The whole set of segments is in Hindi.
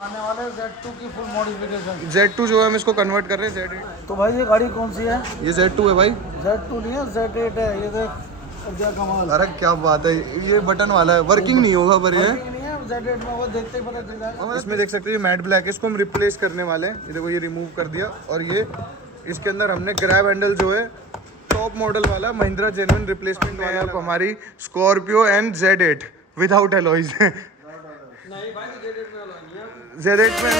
आने वाले Z2 की फुल मॉडिफिकेशन। Z2 जो है हम इसको कन्वर्ट कर रहे हैं Z8। तो भाई ये गाड़ी कौन सी है? ये Z2 है भाई। Z2 नहीं है, Z8 है। ये देख क्या कमाल। अरे क्या बात है, ये बटन वाला है, वर्किंग नहीं होगा पर ये नहीं है, Z8 में वो देखते ही पता चल जाएगा। इसमें देख सकते हो ये मैट ब्लैक है, इसको हम रिप्लेस करने वाले हैं। ये देखो ये रिमूव कर दिया और ये इसके अंदर हमने ग्रैब हैंडल जो है टॉप मॉडल वाला महिंद्रा जेन्युइन रिप्लेसमेंट वाला आपको हमारी Scorpio and Z8 without alloys. नहीं भाई Z8 में अलॉय नहीं है। Z8 में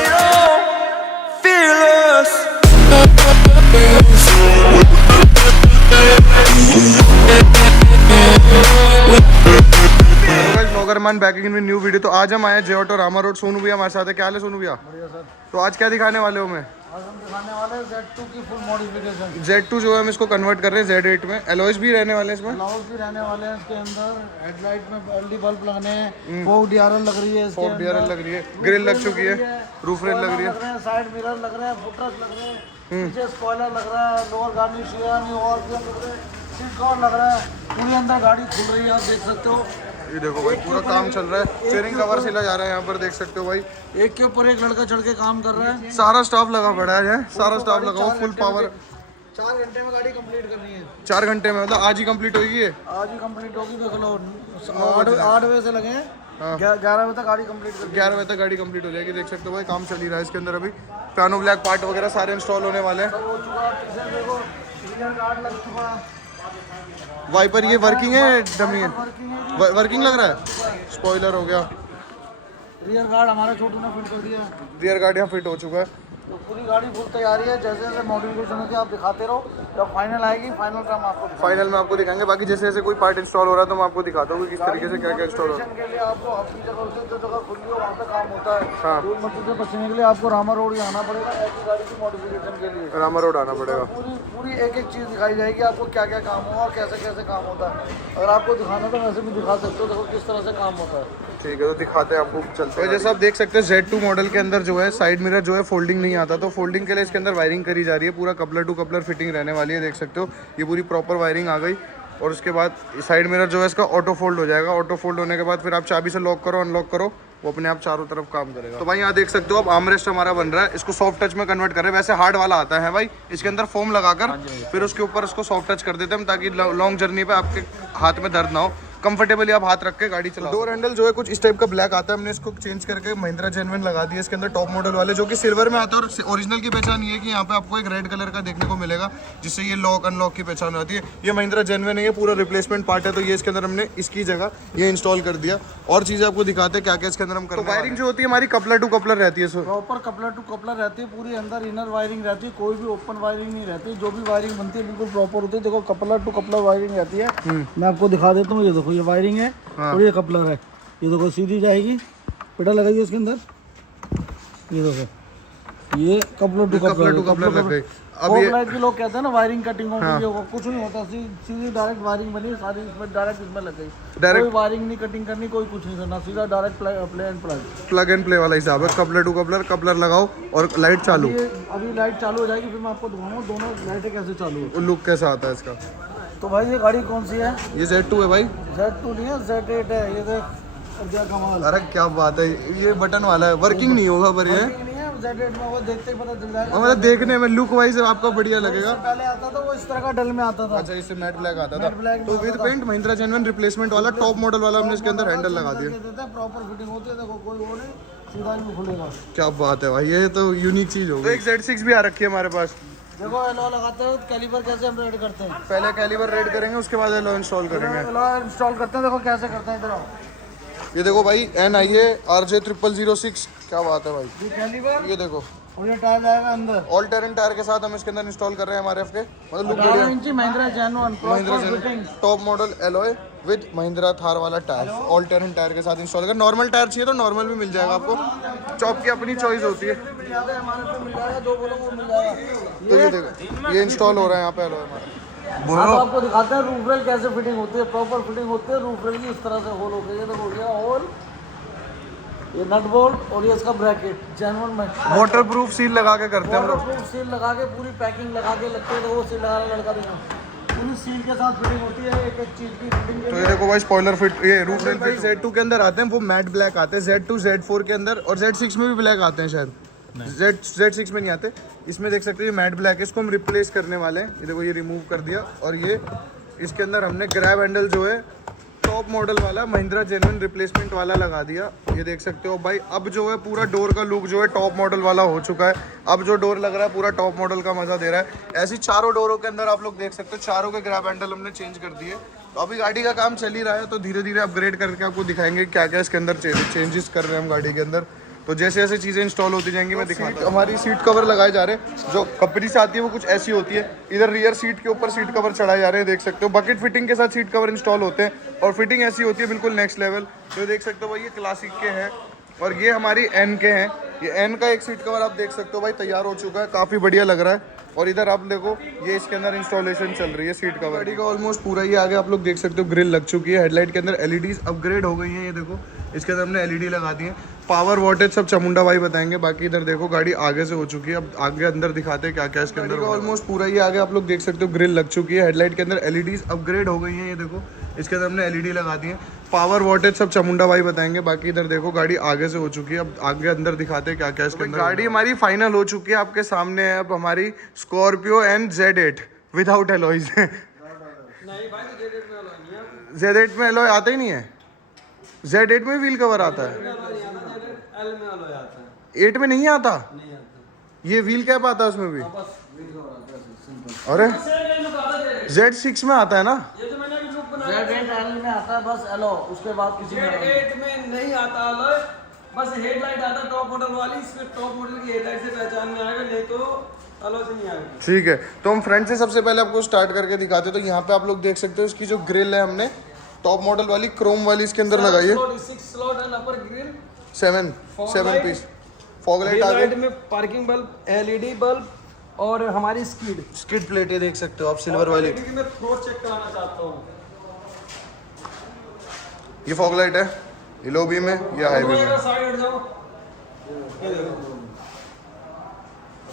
नौकरमान बैकिंग इन न्यू वीडियो। तो आज हम आए जे ऑटो रामा रोड। सोनू भैया हमारे साथ है। क्या हाल है सोनू भैया? बढ़िया सर। तो आज क्या दिखाने वाले हो? मैं आज हम दिखाने वाले हैं Z2 की फुल मॉडिफिकेशन। Z2 जो है हम इसको कन्वर्ट कर रहे हैं Z8 में। एलॉयज भी रहने वाले हैं इसमें, ग्लाउस भी रहने वाले हैं इसके अंदर। हेडलाइट में एलईडी बल्ब लगने हैं। फोक डीआरएल लग रही है इसके अंदर। डीआरएल लग रही है, ग्रिल लग चुकी है, रूफ रेल लग रही है, साइड मिरर लग रहे हैं, फुटरेस्ट लग रहे हैं, पीछे स्पॉइलर लग रहा है, लोअर गार्निश और लग रहे हैं, सीट कवर लग रहा है। पूरी अंदर गाड़ी खुल रही है, आप देख सकते हो। ये देखो भाई पूरा काम चल रहा है। स्टीयरिंग कवर सिला जा रहा है यहाँ पर, देख सकते हो भाई। एक के ऊपर एक लड़का चढ़ के काम कर रहा है। सारा स्टाफ लगा पड़ा है, सारा स्टाफ लगा हुआ, फुल पावर। 4 घंटे में गाड़ी कंप्लीट करनी है। 4 घंटे में, मतलब आज ही कंप्लीट होगी ये। आज ही कंप्लीट होगी। देख लो 8 बजे से लगे हैं, 11 बजे तक गाड़ी कंप्लीट कर 11 बजे तक गाड़ी कंप्लीट हो जाएगी। देख सकते हो भाई काम चल ही रहा है इसके अंदर। अभी पियानो ब्लैक पार्ट वगैरह सारे इंस्टॉल होने वाले हैं। हो चुका। पीछे देखो रियर गार्ड लग चुका है। वाइपर ये वर्किंग है, डमी है, वर्किंग है। वर्किंग लग रहा है। स्पॉइलर हो गया, रियर गार्ड हमारे छोटू ने फिट कर दिया। रियर गार्ड यहाँ फिट हो चुका है। तो पूरी गाड़ी फुल तैयारी है। जैसे जैसे मॉडिफिकेशन होती है आप दिखाते रहो। जब फाइनल आएगी, फाइनल का हम आपको फाइनल में आपको दिखाएंगे। बाकी जैसे जैसे कोई पार्ट इंस्टॉल हो रहा है तो मैं आपको दिखाता हूँ कि किस तरीके से क्या क्या इंस्टॉल हो रहा है। के लिए आपको अपनी जगह होती है, जो जगह खुली हो वहाँ पे काम होता है। हाँ। धूल मिट्टी से बचने के लिए आपको रामा रोड ही आना पड़ेगा ऐसी गाड़ी की मॉडिफिकेशन के लिए। रामा रोड आना पड़ेगा। पूरी पूरी एक एक चीज़ दिखाई जाएगी आपको, क्या क्या काम होगा और कैसे कैसे काम होता है। अगर आपको दिखाना तो वैसे भी दिखा सकते हो। देखो किस तरह से काम होता है। ठीक है, तो दिखाते हैं आपको, चलते हैं। जैसा आप देख सकते हैं Z2 मॉडल के अंदर जो है साइड मिरर जो है फोल्डिंग नहीं आता, तो फोल्डिंग के लिए इसके अंदर वायरिंग करी जा रही है। पूरा कपलर टू कपलर फिटिंग रहने वाली है, देख सकते हो। ये पूरी प्रॉपर वायरिंग आ गई। और उसके बाद साइड मिरर जो है इसका ऑटो फोल्ड हो जाएगा। ऑटो फोल्ड होने के बाद फिर आप चाबी से लॉक करो, अनलॉक करो, वो अपने आप चारों तरफ काम करेगा। तो भाई यहाँ देख सकते हो आप आर्मरेस्ट हमारा बन रहा है। इसको सॉफ्ट टच में कन्वर्ट कर रहे हैं। वैसे हार्ड वाला आता है भाई, इसके अंदर फोम लगाकर फिर उसके ऊपर उसको सॉफ्ट टच कर देते हैं, ताकि लॉन्ग जर्नी पे आपके हाथ में दर्द ना हो, कंफर्टेबली आप हाथ रख के गाड़ी चलाओ। डोर हैंडल जो है कुछ इस टाइप का ब्लैक आता है, हमने इसको चेंज करके महिंद्रा जेन्युइन लगा दिया इसके अंदर, टॉप मॉडल वाले, जो कि सिल्वर में आता है। और ओरिजिनल की पहचान ये है कि यहाँ पे आपको एक रेड कलर का देखने को मिलेगा, जिससे ये लॉक अनलॉक की पहचान होती है। ये महिंद्रा जेन्युइन है, ये पूरा रिप्लेसमेंट पार्ट है। तो ये इसके अंदर हमने इसकी जगह ये इंस्टॉल कर दिया। और चीजें आपको दिखाते हैं क्या क्या इसके अंदर हम करते हैं। वायरिंग जो होती है हमारी कपलर टू कपलर रहती है, प्रॉपर कपलर टू कपलर रहती है। पूरी अंदर इनर वायरिंग रहती है, कोई भी ओपन वायरिंग नहीं रहती। जो भी वायरिंग बनती है बिल्कुल प्रॉपर होती है। देखो कपलर टू कपलर वायरिंग रहती है। मैं आपको दिखा देता हूँ। ये देखो ये वायरिंग है। हाँ। और ये कपलर है। ये देखो सीधी जाएगी, पेडल लगाइए इसके अंदर। ये देखो ये कपलर टू कपलर लग गई। अब ये लाइट के लोग कहते हैं ना वायरिंग कटिंग होगी। हाँ। कुछ नहीं होता, सीधी डायरेक्ट वायरिंग बनी सारी, इसमें डायरेक्ट इसमें लग गई। कोई वायरिंग नहीं कटिंग करनी, कोई कुछ नहीं करना, सीधा डायरेक्ट प्लग एंड प्ले वाला हिसाब है। कपलर टू कपलर, कपलर लगाओ और लाइट चालू। अभी लाइट चालू हो जाएगी, फिर मैं आपको दिखाऊंगा दोनों लाइटें कैसे चालू है, लुक कैसा आता है इसका। तो भाई ये गाड़ी कौन सी है? ये Z2 है भाई। Z2 नहीं है, Z8 है। ये देख क्या कमाल। अरे क्या बात है, ये बटन वाला है, वर्किंग नहीं होगा पर ये Z8 में वो देखते ही पता चल जाएगा। मतलब देखने में लुक वाइज आपका बढ़िया लगेगा। पहले आता था वो इस तरह का डल में आता था। अच्छा, इससे मैट ब्लैक आता था। तो with paint Mahindra genuine replacement वाला टॉप मॉडल वाला हमने इसके अंदर हैंडल लगा दिया। प्रॉपर फिटिंग होती है। देखो कोई वो नहीं, सीधा ही खुलेगा। क्या बात है भाई, ये तो यूनिक चीज होगी। एक Z6 भी आ रखी है हमारे पास। देखो एलो लगाते हैं, कैलिपर कैसे हम रेड करते हैं। पहले कैलिपर रेड करेंगे, उसके बाद एलो इंस्टॉल करेंगे। एलो इंस्टॉल करते हैं, देखो कैसे करते हैं। इधर आओ। ये देखो भाई NIA RJ0006, क्या बात है भाई। ये कैलिपर, ये देखो, और ये टायर जाएगा अंदर। ऑल टेरेन टायर के साथ हम इसके अंदर इंस्टॉल कर रहे हैं हमारे के। मतलब लुक 18 इंची Mahindra genuine proper fitting, top model alloy with Mahindra Thar वाला टायर, ऑल टेरेन टायर के साथ इंस्टॉल कर। नॉर्मल टायर चाहिए तो नॉर्मल भी मिल जाएगा आपको, चॉप की अपनी चॉइस होती है। हमारे पे मिल जाएगा, जो बोलो वो मिल जाएगा। तो ये देखो ये इंस्टॉल हो रहा है यहाँ पे एलॉय हमारा। अब आपको दिखाते हैं रूफ रेल कैसे फिटिंग होती है। प्रॉपर फिटिंग होती है रूफ रेल की, इस तरह से होल हो गई है। तो हो गया होल, ये नट बोल्ट और ये इसका ब्रैकेट जेन्युइन में वाटर प्रूफ सील लगा के करते हैं हम लोग। वाटर प्रूफ सील लगा के पूरी पैकिंग लगा के लगते हैं। तो वो सील लगा लड़का देखो पूरी सील के साथ फिटिंग होती है, एक एक चीज की फिटिंग तो ये देखो भाई स्पॉइलर फिट, ये रूफ रेल फिट Z2 के अंदर आते हैं, वो मैट ब्लैक आते हैं Z2 Z4 के अंदर, और Z6 में भी ब्लैक आते हैं शायद, Z6 में नहीं आते। इसमें देख सकते हो ये मैट ब्लैक है, इसको हम रिप्लेस करने वाले हैं। ये देखो ये रिमूव कर दिया, और ये इसके अंदर हमने ग्रैब हैंडल जो है टॉप मॉडल वाला महिंद्रा जेन्युइन रिप्लेसमेंट वाला लगा दिया। ये देख सकते हो भाई, अब जो है पूरा डोर का लुक जो है टॉप मॉडल वाला हो चुका है। अब जो डोर लग रहा है पूरा टॉप मॉडल का मजा दे रहा है। ऐसी चारों डोरों के अंदर आप लोग देख सकते हो, चारों के ग्रैब हैंडल हमने चेंज कर दिए। तो अभी गाड़ी का काम चल ही रहा है, तो धीरे धीरे अपग्रेड करके आपको दिखाएंगे क्या क्या इसके अंदर चेंजेस कर रहे हैं हम गाड़ी के अंदर। तो जैसे जैसे चीज़ें इंस्टॉल होती जाएंगी मैं दिखाता हूँ। हमारी सीट कवर लगाए जा रहे हैं, जो कंपनी से आती है वो कुछ ऐसी होती है। इधर रियर सीट के ऊपर सीट कवर चढ़ाए जा रहे हैं, देख सकते हो। बकेट फिटिंग के साथ सीट कवर इंस्टॉल होते हैं, और फिटिंग ऐसी होती है बिल्कुल नेक्स्ट लेवल। तो देख सकते हो भाई, ये क्लासिक के हैं, और ये हमारी एन के हैं। ये एन का एक सीट कवर आप देख सकते हो भाई, तैयार हो चुका है, काफ़ी बढ़िया लग रहा है। और इधर आप देखो, ये इसके अंदर इंस्टॉलेशन चल रही है सीट कवर। गाड़ी का ऑलमोस्ट पूरा ही आगे आप लोग देख सकते हो ग्रिल लग चुकी है। हेडलाइट के अंदर एलईडीज अपग्रेड हो गई हैं, ये देखो इसके अंदर हमने एलईडी लगा दी है। पावर वोल्टेज सब चामुंडा भाई बताएंगे। बाकी इधर देखो गाड़ी आगे से हो चुकी है, अब आगे अंदर दिखाते हैं क्या क्या इसके अंदर। ऑलमोस्ट पूरा ही आगे आप लोग देख सकते हो ग्रिल लग चुकी है। हेडलाइट के अंदर एलईडीज अपग्रेड हो गई हैं, ये देखो इसके अंदर हमने एलईडी लगा दी है। पावर वोल्टेज सब चामुंडा भाई बताएंगे। बाकी इधर देखो गाड़ी आगे से हो चुकी है, अब आगे अंदर दिखाते हैं क्या क्या इसके अंदर। गाड़ी हमारी फाइनल हो चुकी है, आपके सामने है अब हमारी Scorpio and Z8 without alloys. Z8 में एलॉय आता ही नहीं है, Z8 में व्हील कवर आता है, 8 में नहीं आता। ये व्हील कैप आता है उसमें भी, अरे Z6 में आता है ना, Z8 में आता है बस एलो, उसके बाद किसी Z8 में नहीं आता अलॉय, बस हेडलाइट आता है टॉप मॉडल वाली। इसमें टॉप मॉडल की हेडलाइट से पहचान में आएगा, नहीं तो अलॉय से नहीं आएगा। ठीक है, तो हम फ्रंट से सबसे पहले आपको स्टार्ट करके दिखाते हैं। तो यहाँ पे आप लोग देख सकते हो इसकी जो ग्रिल है हमने टॉप मॉडल वाली क्रोम वाली इसके अंदर लगाई है। 6 slot and upper grille, 7 piece fog light आ गई में पार्किंग बल्ब, एलईडी बल्ब, और हमारी स्किड प्लेट देख सकते हो आप सिल्वर वाली। एलईडी में फ्लोर चेक कराना चाहता हूँ। ये फॉग लाइट है, ये लो बीम है, ये हाई बीम है। साइड हट जाओ, ये देखो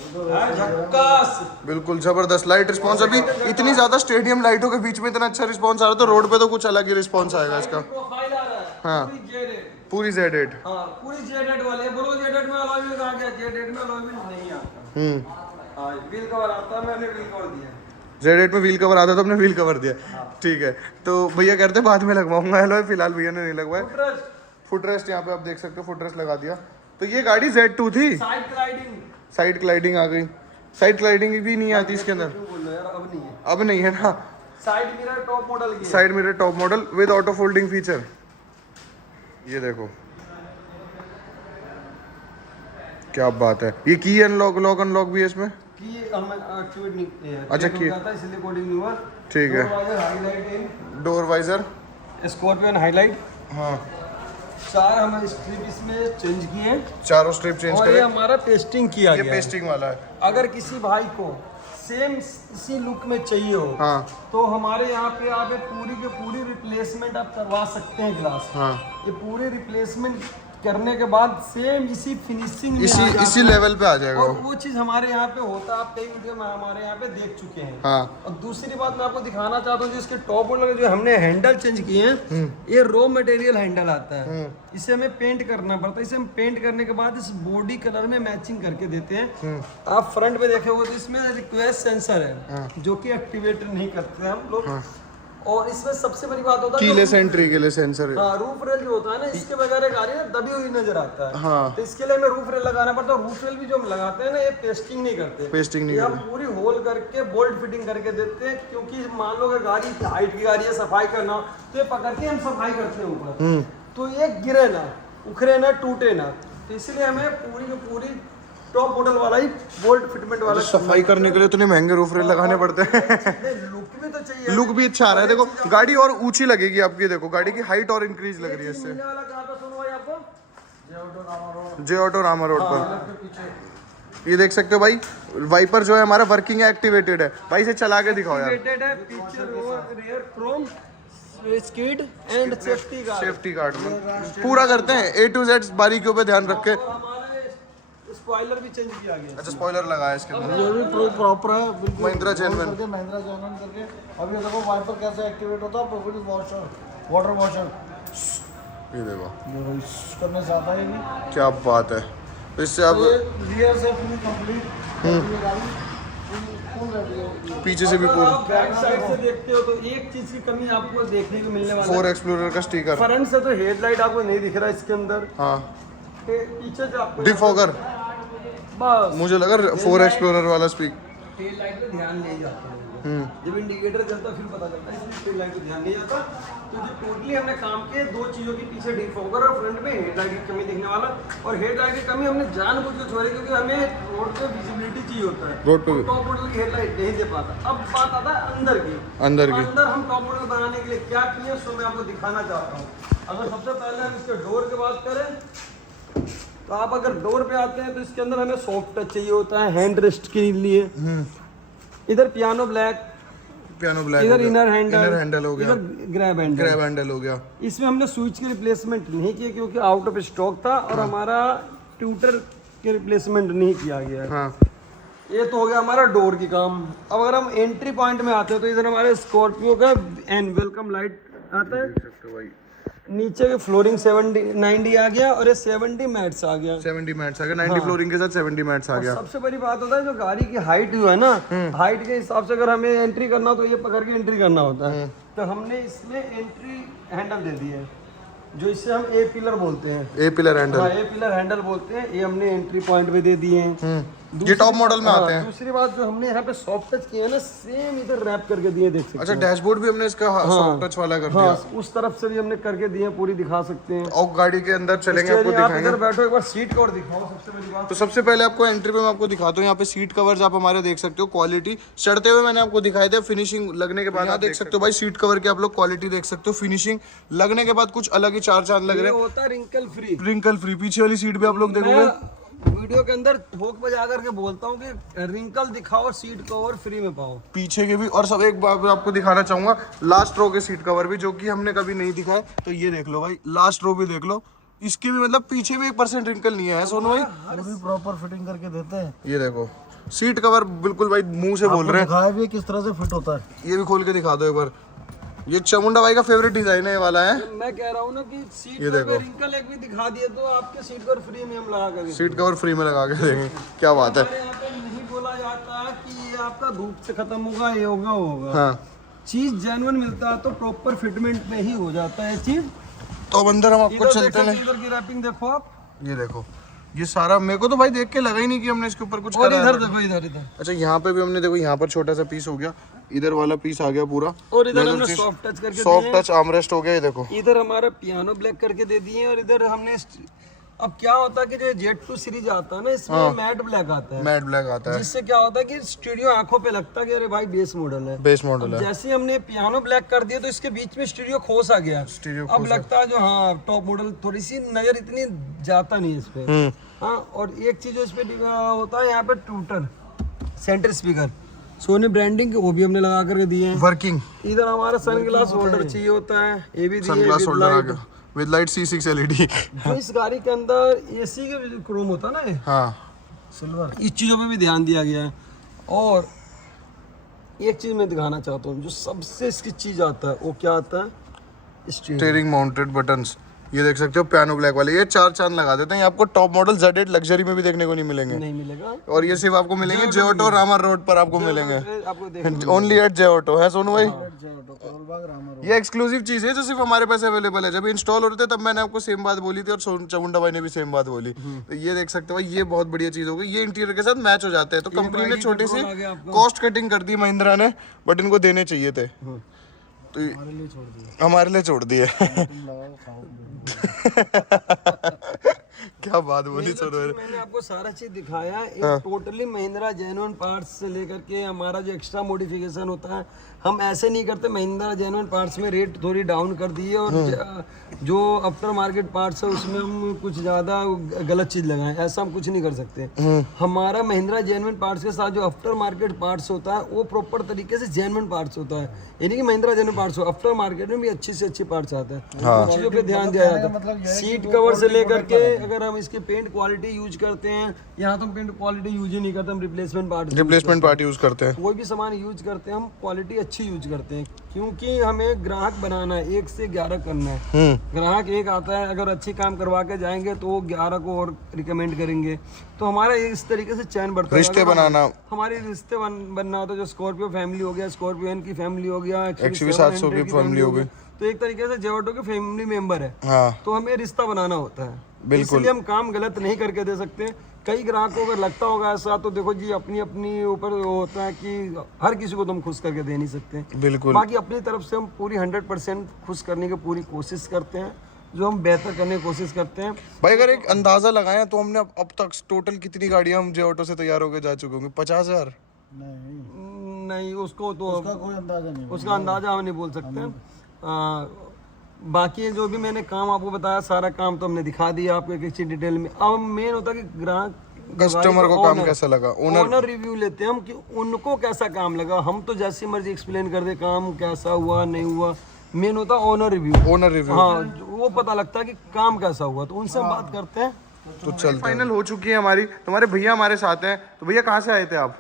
झक्कास, बिल्कुल जबरदस्त लाइट रिस्पांस। अभी इतनी ज्यादा स्टेडियम लाइटों के बीच में इतना अच्छा रिस्पांस आ रहा है, तो रोड पे तो कुछ अलग ही रिस्पांस आएगा इसका। प्रोफाइल आ रहा है। हाँ। पूरी पूरी Z8, Z8। हाँ पूरी Z8 वाले बोलो। Z8 में अलॉय व्हील कहाँ गया? Z8 में अलॉय व्हील नहीं आता। हाँ व्हील कवर आता है, मैंने व्हील कवर दिया। Z8 में व्हील कवर आता तो हमने व्हील कवर दिया। ठीक है, तो भैया कहते बाद में लगवाऊंगा एलॉय, फिलहाल भैया ने नहीं लगवाया। फुटरेस्ट यहाँ पे आप देख सकते हो, फुटरेस्ट लगा दिया। तो ये गाड़ी Z2 थी। साइड क्लाइडिंग आ गई, साइड क्लाइडिंग भी नहीं आती इसके अंदर, अब नहीं है। अब नहीं है ना। साइड मिरर टॉप मॉडल की है। Side mirror top model with auto folding feature. ये देखो क्या बात है। ये की अनलॉक, लॉक अनलॉक भी है इसमें। की हम एक्टिवेट नहीं किए हैं, अच्छा की, इसलिए कोडिंग नहीं हुआ। ठीक है। डोर वाइजर, स्कॉर्पियन हाईलाइट, हाँ 4 हमने स्ट्रिप इसमें चेंज किए हैं, चारों स्ट्रिप चेंज और ये करे। हमारा पेस्टिंग किया ये गया है। पेस्टिंग वाला है। अगर किसी भाई को सेम इसी लुक में चाहिए हो, हाँ तो हमारे यहाँ पे आप ये पूरी की पूरी रिप्लेसमेंट आप करवा सकते हैं ग्लास। हाँ, ये पूरी रिप्लेसमेंट करने के बाद सेम इसी फिनिशिंग में इसी लेवल पे आ जाएगा और वो। वो चीज हमारे यहाँ पे होता है, आप कई वीडियो में हमारे यहाँ पे देख चुके हैं। हाँ, और दूसरी बात मैं आपको दिखाना चाहता हूँ, जिसके टॉप मॉडल जो हमने हैंडल चेंज किए हैं, ये रॉ मटेरियल हैंडल आता है। इसे हमें पेंट करना पड़ता है। इसे हम पेंट करने के बाद इस बॉडी कलर में मैचिंग करके देते हैं। आप फ्रंट में देखे होगे तो इसमें रिक्वेस्ट सेंसर है, जो कि एक्टिवेट नहीं करते हम लोग। और इसमें सबसे बड़ी बात होता है कीलेस एंट्री के लिए सेंसर है। हाँ, रूफ रेल जो होता है ना, इसके बगैर एक गाड़ी ना दबी हुई नजर आता है। हाँ, तो इसके लिए हमें रूफ रेल लगाना पड़ता है। रूफ रेल भी जो हम लगाते हैं ना, ये पेस्टिंग नहीं करते। पेस्टिंग नहीं ये हम करते। पूरी होल करके बोल्ट फिटिंग करके देते हैं, क्योंकि मान लो कि गाड़ी हाइट की गाड़ी है, सफाई करना हो, तो ये पकड़ के हम सफाई करते हैं ऊपर, तो ये गिरे ना, उखड़े ना, टूटे ना। तो इसलिए हमें पूरी की पूरी टॉप मॉडल वाला ही बोल्ट फिटमेंट वाला। सफाई करने के लिए इतने महंगे रूफ रेल लगाने पड़ते हैं। लुक भी तो चाहिए, लुक भी अच्छा आ रहा है। देखो गाड़ी और ऊंची लगेगी आपकी, देखो गाड़ी की हाइट और इंक्रीज लग रही है इससे। वाला कहाँ पे सुनो भाई आपको? जे ऑटो रामा रोड पर ये देख सकते हो भाई, वाइपर जो है हमारा वर्किंग है, एक्टिवेटेड है। भाई इसे चला के दिखाओ यार। एक्टिवेटेड है, पीछे rear Chrome skid and safety guard. Safety guard में पूरा करते हैं, A to Z बारीकियों पे ध्यान रख के। हमारे स्पॉइलर भी चेंज किया गया है। अच्छा स्पॉइलर लगा है इसके अंदर। ये भी प्रॉपर है बिल्कुल। महिंद्रा जेन्युइन करके महिंद्रा जेन्युइन करके। अब ये देखो वाइपर कैसे एक्टिवेट होता है, प्रोफिट वॉशर, वाटर वॉशर। ये देखो देखो इस करने से आता है नहीं। क्या बात है। तो इससे आप ये रियर से पूरी कंप्लीट फुल रेडी है। पीछे से भी पूरा आप बैक साइड से देखते हो तो एक चीज की कमी आपको देखने को मिलने वाला 4 है। एक्सप्लोरर का स्टिकर। फ्रंट से तो हेडलाइट आपको नहीं दिख रहा इसके अंदर, हाँ पीछे से आपको डिफॉगर, बस मुझे लगा 4 एक्सप्लोरर वाला स्पीक। टेल लाइट पे ध्यान नहीं जाता है। जब इंडिकेटर चलता फिर पता चलता है, इसलिए टेल लाइट पे ध्यान नहीं जाता। तो जो टोटली हमने काम किए दो चीज़ों के पीछे डिफॉगर और फ्रंट में हेडलाइट की कमी दिखने वाला। और हेडलाइट की कमी हमने जानबूझ के छोड़ी क्योंकि हमें रोड पे विजिबिलिटी चाहिए होता है। रोड पे भी। टॉप मॉडल की हेडलाइट नहीं दे पाता। अब बात आता है अंदर की। अंदर की अंदर हम टॉप मॉडल बनाने के लिए क्या किए सो मैं आपको दिखाना चाहता हूँ। अगर सबसे पहले हम इसके डोर की बात करें तो आप अगर डोर पे आते हैं तो इसके अंदर हमें सॉफ्ट टच चाहिए होता है हैंड रेस्ट के लिए। इधर पियानो ब्लैक, पियानो ब्लैक, इधर इनर हैंडल हो गया, इधर ग्रैब हैंडल। ग्रैब हैंडल हो गया। इसमें हमने स्विच की रिप्लेसमेंट नहीं किया क्योंकि आउट ऑफ स्टॉक था और हमारा ट्यूटर के रिप्लेसमेंट नहीं किया गया है। हाँ ये तो हो गया हमारा डोर की काम। अब अगर हम एंट्री पॉइंट में आते हैं तो इधर हमारे स्कॉर्पियो का एंड वेलकम लाइट आता है। भाई नीचे के फ्लोरिंग 90 आ गया और ये 70 मैट्स आ गया। 70 मैट्स आ गया, 90 फ्लोरिंग के साथ 70 मैट्स आ गया। सबसे बड़ी बात होता है जो गाड़ी की हाइट जो है ना, हाइट के हिसाब से अगर हमें एंट्री करना हो तो ये पकड़ के एंट्री करना होता है। तो हमने इसमें एंट्री हैंडल दे दिया है जो इससे हम ए पिलर बोलते हैं। ए पिलर हैंडल, हाँ, ए पिलर हैंडल बोलते हैं। ये हमने एंट्री पॉइंट पे दे दिए हैं। ये टॉप मॉडल में आते हैं। दूसरी बात जो हमने यहाँ पे सॉफ्ट टच किया है ना, सेम इधर रैप करके दिए, देख सकते अच्छा डैशबोर्ड भी हमने इसका सॉफ्ट टच वाला कर हैं। हाँ, दिया। उस तरफ से भी हमने करके दिए, पूरी दिखा सकते हैं। और गाड़ी के अंदर चलेंगे, आपको आप दिखाएंगे। इधर बैठो, एक बार सीट कवर दिखाओ। सबसे बड़ी बात तो सबसे पहले आपको एंट्री पे मैं आपको दिखाता हूँ, यहाँ पे सीट कवर्स आप हमारे देख सकते हो। क्वालिटी चढ़ते हुए मैंने आपको दिखाई दिया, फिनिशिंग लगने के बाद आप देख सकते हो भाई सीट कवर की आप लोग क्वालिटी देख सकते हो। फिनिशिंग लगने के बाद कुछ अलग ही चार चांद लग रहे ये होता है रिंकल फ्री। हैं। रिंकल फ्री पीछे वाली सीट भी आप लोग देखोगे। वीडियो के अंदर ठोक बजा करके बोलता हूँ कि रिंकल दिखाओ, सीट कवर फ्री में पाओ। पीछे के भी, और सब एक बार आपको दिखाना चाहूंगा लास्ट रो के सीट कवर भी, जो कि हमने कभी नहीं दिखाए। तो ये देख लो भाई, लास्ट रो भी देख लो, इसके भी मतलब पीछे भी 1% रिंकल नहीं है सोनू भाई। पूरी प्रॉपर फिटिंग करके देते हैं। ये देखो सीट कवर बिल्कुल भाई मुंह से बोल रहे हैं। दिखाया भी किस तरह से फिट होता है। ये भी खोल के दिखा दो एक बार। ये चामुंडा भाई का फेवरेट डिजाइन है ये वाला है। मैं कह रहा हूँ ना कि सीट ये कवर देखो। पे रिंकल एक भी दिखा दिए तो आपके सीट कवर फ्री में हम लगा कर सीट कवर फ्री में लगा के देंगे, क्या बात है। हमारे यहाँ पे नहीं बोला जाता कि ये आपका धूप से खत्म होगा, ये होगा वो होगा। हाँ चीज जेन्युइन मिलता है तो प्रॉपर फिटमेंट में ही हो जाता है चीज। तो अब अंदर हम आपको इधर चलते देखो, हैं। इधर की रैपिंग देखो आप, ये देखो ये सारा मेरे को तो भाई देख के लगा ही नहीं कि हमने इसके ऊपर कुछ और करा इधर है। देखो, इधर इधर अच्छा यहाँ पे भी हमने देखो, यहाँ पर छोटा सा पीस हो गया, इधर वाला पीस आ गया पूरा, और इधर हमने सॉफ्ट टच करके सॉफ्ट टच आर्मरेस्ट हो गया। ये देखो इधर हमारा पियानो ब्लैक करके दे दिए और इधर हमने अब क्या होता है कि जो Z2 सीरीज आता है ना, इसमें मैट ब्लैक आता है, मैट ब्लैक आता है, जिससे क्या होता है कि स्टूडियो आंखों पे लगता है कि अरे भाई बेस मॉडल है। बेस मॉडल है। जैसे ही हमने पियानो ब्लैक कर दिया तो इसके बीच में स्टूडियो खोस आ गया। स्टीरियो अब लगता है जो हाँ टॉप मॉडल, थोड़ी सी नजर इतनी जाता नहीं है इस पे। हाँ, और एक चीज जो इस पे होता है यहाँ पे tutor centre speaker Sony branding के, वो भी हमने लगा करके दिए हैं। वर्किंग इधर हमारा सनग्लास होल्डर चाहिए होता है, ये भी दिए सनग्लास with होल्डर आ light। गया विद लाइट C6 LED। जो इस गाड़ी के अंदर एसी के क्रोम होता है ना, ये हाँ सिल्वर, इस चीज़ों पे भी ध्यान दिया गया है। और एक चीज़ मैं दिखाना चाहता हूँ, जो सबसे इसकी चीज़ आता है वो क्या आता है, स्टीयरिंग माउंटेड बटन्स। ये देख सकते हो पियानो ब्लैक वाले, ये चार चांद लगा देते हैं। ये आपको टॉप मॉडल Z8 लग्जरी में भी देखने को नहीं मिलेंगे, नहीं मिलेगा। और ये सिर्फ आपको मिलेंगे जे ऑटो रामर रोड पर आपको मिलेंगे। आपको देख ओनली एट जे ऑटो है सोनू भाई। करोलबाग रामर। ये एक्सक्लूसिव चीज है जो सिर्फ हमारे पास अवेलेबल है। जब इंस्टॉल हो रहे थे तब मैंने आपको सेम बात बोली थी, और चामुंडा भाई ने भी सेम बात बोली। तो ये देख सकते हो भाई, ये बहुत बढ़िया चीज हो गई। ये इंटीरियर के साथ मैच हो जाते हैं। तो कंपनी ने छोटी सी कॉस्ट कटिंग कर दी महिंद्रा ने, बट इनको देने चाहिए थे, तो हमारे लिए छोड़ दिए। क्या बात बोली सोनू। मैंने आपको सारा चीज दिखाया है। टोटली महिंद्रा जेन्युइन पार्ट्स से लेकर के हमारा जो एक्स्ट्रा मॉडिफिकेशन होता है हम ऐसे नहीं करते। महिंद्रा जेन्युइन पार्ट्स में रेट थोड़ी डाउन कर दी है, और जो आफ्टर मार्केट पार्ट्स है उसमें हम कुछ ज़्यादा गलत चीज़ लगाएं, ऐसा हम कुछ नहीं कर सकते। हमारा महिंद्रा जेन्युइन पार्ट्स के साथ जो आफ्टर मार्केट पार्ट्स होता है वो प्रॉपर तरीके से जेन्युइन पार्ट्स होता है। यानी कि महिंद्रा जेन्युइन पार्ट्स हो, आफ्टर मार्केट में भी अच्छी से अच्छी पार्ट्स आते हैं। उन चीज़ों पर ध्यान दिया जाता है। सीट कवर से लेकर के अगर हम हम इसके पेंट क्वालिटी यूज करते हैं। यहाँ तो हम पेंट क्वालिटी यूज ही नहीं करते, हम रिप्लेसमेंट पार्ट यूज करते हैं। कोई भी सामान यूज करते हैं हम क्वालिटी अच्छी यूज करते हैं, क्योंकि हमें ग्राहक बनाना है, 1 से 11 करना है। ग्राहक एक आता है, अगर अच्छी काम करवा के जाएंगे तो वो 11 को और रिकमेंड करेंगे। तो हमारा इस तरीके से चैन बढ़ता है। रिश्ते बनाना, हमारे रिश्ते बनना होता है। जो स्कॉर्पियो फैमिली हो गया, स्कॉर्पियो की फैमिली हो गया, XUV 700 की फैमिली हो गई, तो एक तरीके से जेवर्टो के फैमिली मेंबर है। हाँ तो हमें रिश्ता बनाना होता है, बिल्कुल। इसलिए हम काम गलत नहीं करके दे सकते। कई ग्राहकों को अगर लगता होगा ऐसा, तो देखो जी अपनी अपनी ऊपर होता है कि हर किसी को तुम खुश करके दे नहीं सकते। बिल्कुल। बाकी अपनी तरफ से हम पूरी 100% खुश करने की पूरी कोशिश करते हैं, जो हम बेहतर करने की कोशिश करते हैं। भाई अगर एक अंदाजा लगाएं तो हमने अब तक टोटल कितनी गाड़ियां हम जेऑटो से तैयार होकर जा चुके होंगे? 50,000? नहीं, उसको तो उसका कोई अंदाजा नहीं, उसका अंदाजा हम नहीं बोल सकते। बाकी जो भी मैंने काम आपको बताया, सारा काम तो हमने दिखा दिया आपको एक चीज डिटेल में। अब मेन होता है कि ग्राहक कस्टमर को काम कैसा लगा, ओनर रिव्यू लेते हैं हम कि उनको कैसा काम लगा। हम तो जैसी मर्जी एक्सप्लेन कर दे काम कैसा हुआ नहीं हुआ, मेन होता है ओनर रिव्यू। हाँ, वो पता लगता है कि काम कैसा हुआ, तो उनसे हम बात करते हैं। तो चल फाइनल हो चुकी है हमारी। तुम्हारे भैया हमारे साथ हैं, तो भैया कहाँ से आए थे आप?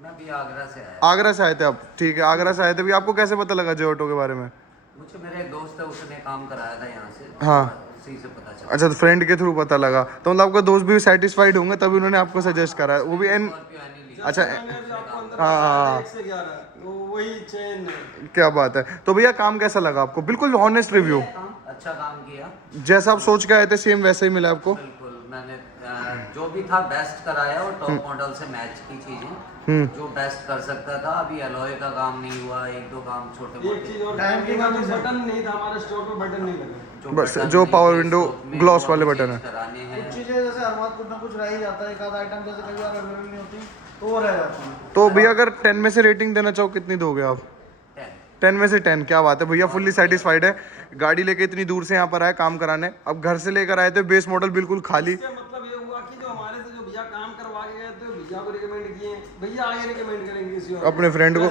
मैं भी आगरा से आया। आगरा से आए थे आप, ठीक है, आगरा से आए थे। भैया आपको कैसे पता लगा जेऑटो के बारे में? मुझे मेरे एक दोस्त है, उसने काम कराया था यहाँ से। हाँ, उसी से पता चला। अच्छा, तो फ्रेंड के थ्रू पता लगा, तो मतलब आपका दोस्त भी सेटिस्फाइड होंगे तभी उन्होंने आपको सजेस्ट करा, वो भी एन। अच्छा, हाँ, वही चैन है। क्या बात है। तो भैया काम कैसा लगा आपको? बिल्कुल ऑनेस्ट रिव्यू। अच्छा काम किया, जैसा आप सोच के आए थे सेम वैसे ही मिला आपको? बिल्कुल। मैंने जो भी था बेस्ट कराया, और टॉप मॉडल से मैच की चीजें जो बेस्ट कर सकता था। अभी एलॉय का काम नहीं हुआ, 1-2 काम छोटे एक चीज और, टाइम के बाद बटन नहीं था हमारे स्टोर पे, बटन नहीं लगा। बस जो पावर विंडो ग्लॉस वाले बटन है। कराने हैं। कुछ चीजें जैसे हर बात कुछ ना कुछ रह ही जाता है, एक आधा आइटम जैसे कई बार अवेलेबल नहीं होती तो वो रह जाती है। तो भैया अगर 10 में से रेटिंग देना चाहो कितनी दोगे आप? 10 में से 10। क्या बात है, भैया फुल्ली सेटिस्फाइड है। गाड़ी लेके इतनी दूर से यहाँ पर आए काम कराने, अब घर से लेकर आए थे बेस मॉडल बिल्कुल खाली। मतलब ये हुआ कि जो हमारे से जो भैया काम करवा के गए थे, भैया को रिकमेंड किए, भैया आगे रिकमेंड करेंगे किसी और अपने फ्रेंड को।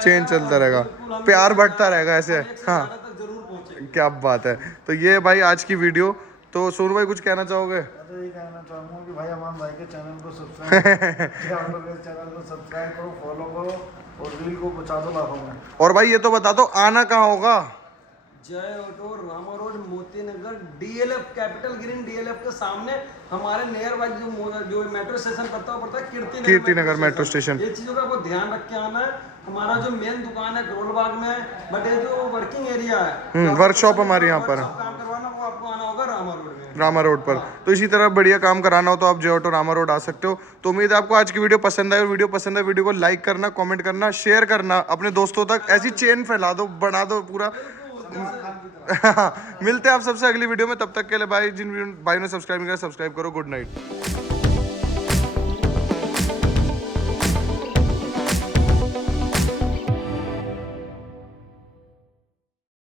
चेन चलता रहेगा, प्यार बढ़ता रहेगा ऐसे। हाँ, जरूर पहुंचे। क्या बात है। तो ये भाई आज की वीडियो। तो सोनू भाई कुछ कहना चाहोगे? तो ये कहना चाहूँगा कि भाई अमान भाई के चैनल को सब्सक्राइब करो, फॉलो करो और रील को बचा दो लाखों में। और भाई ये तो बता दो आना कहाँ होगा? जय auto, Rama road, Moti Nagar, DLF capital green DLF के सामने हमारे नियर बाई जो मेट्रो स्टेशन पड़ता है कीर्ति नगर मेट्रो स्टेशन। ये चीजों का आपको ध्यान रख के आना है। हमारा जो मेन दुकान है करोल बाग में है, बट ये जो वर्किंग एरिया है, वर्कशॉप हमारे यहाँ पर काम करवाना, वो आपको आना होगा रामा रोड में, रामा रोड पर। तो इसी तरह बढ़िया काम कराना हो तो आप जेऑटो रामा रोड आ सकते हो। तो उम्मीद है आपको आज की वीडियो पसंद आई, और वीडियो पसंद है वीडियो को लाइक करना, कमेंट करना, शेयर करना अपने दोस्तों तक। ऐसी चेन फैला दो, बना दो पूरा। मिलते हैं आप सबसे अगली वीडियो में, तब तक के लिए बाय। जिन भाई ने सब्सक्राइब नहीं किया सब्सक्राइब करो। Good night.